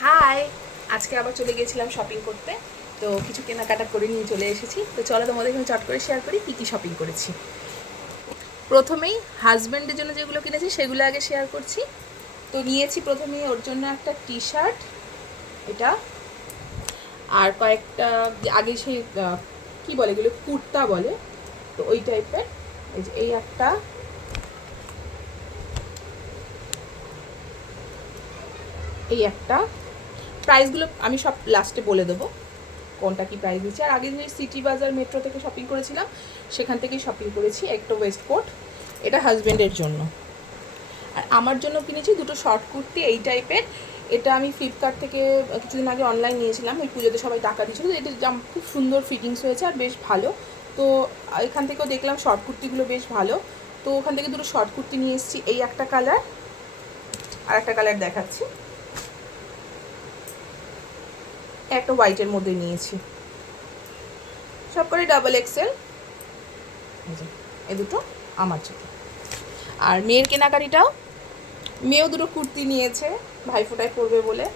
High, আজকে আবার চলে গিয়েছিলাম শপিং করতে। তো কিছু কেনাকাটা করে নিয়ে চলে এসেছি। তো চলো তোমাদের এখানে চট করে শেয়ার করি কী কী শপিং করেছি। প্রথমেই হাজব্যান্ডের জন্য যেগুলো কিনেছি সেগুলো আগে শেয়ার করছি। তো নিয়েছি প্রথমেই ওর জন্য একটা টি শার্ট, এটা, আর কয়েকটা আগে সেই কী বলে এগুলো, কুর্তা বলে, তো ওই টাইপের। এই যে এই একটা, এই একটা। প্রাইসগুলো আমি সব লাস্টে বলে দেবো কোনটা কি প্রাইস দিচ্ছে। আর আগে যে সিটি বাজার মেট্রো থেকে শপিং করেছিলাম সেখান থেকেই শপিং করেছি একটা ওয়েস্ট কোট, এটা হাজব্যান্ডের জন্য। আর আমার জন্য কিনেছি দুটো শর্ট কুর্তি এই টাইপের। এটা আমি ফ্লিপকার্ট থেকে কিছুদিন আগে অনলাইন নিয়েছিলাম, ওই পুজোতে সবাই টাকা দিয়েছিল। এটা খুব সুন্দর ফিটিংস হয়েছে আর বেশ ভালো। তো এখান থেকেও দেখলাম শর্ট কুর্তিগুলো বেশ ভালো, তো ওখান থেকে দুটো শর্ট কুর্তি নিয়ে এসেছি। এই একটা কালার, আর একটা কালার দেখাচ্ছি, একটা হোয়াইটের মধ্যে নিয়েছি, সব করে ডাবল এক্সেল। এই দুটো আমার জন্য। আর মেয়ের কেনাকাটিটাও, মেয়েও দুটো কুর্তি নিয়েছে ভাইফোঁটায় পরবে বলে।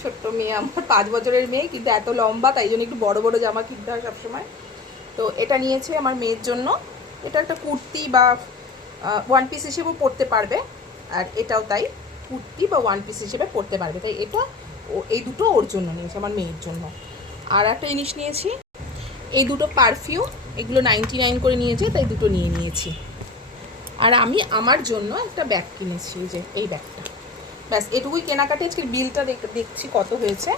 ছোট্ট মেয়ে আমার, 5 বছরের মেয়ে, কিন্তু এত লম্বা, তাই জন্য একটু বড় বড় জামা কিনতে হয় সবসময়। তো এটা নিয়েছে আমার মেয়ের জন্য। এটা একটা কুর্তি বা ওয়ান পিস হিসেবেও পরতে পারবে, আর এটাও তাই, কুর্তি বা ওয়ান পিস হিসেবে পরতে পারবে। তাই এটা এই দুটো ওর জন্য নিয়েছে, আমার মেয়ের জন্য। আর একটা জিনিস নিয়েছি, এই দুটো পারফিউম, এগুলো 99 করে নিয়েছে, তাই দুটো নিয়ে নিয়েছি। আর আমি আমার জন্য একটা ব্যাগ কিনেছি, যে এই ব্যাগটা। ব্যাস এটুকুই কেনাকাটা। আজকের বিলটা দেখছি কত হয়েছে,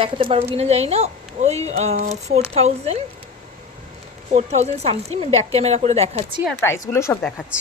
দেখাতে পারবো কিনা জানি না। ওই 4000 সামথিং। ব্যাক ক্যামেরা করে দেখাচ্ছি আর প্রাইসগুলো সব দেখাচ্ছি।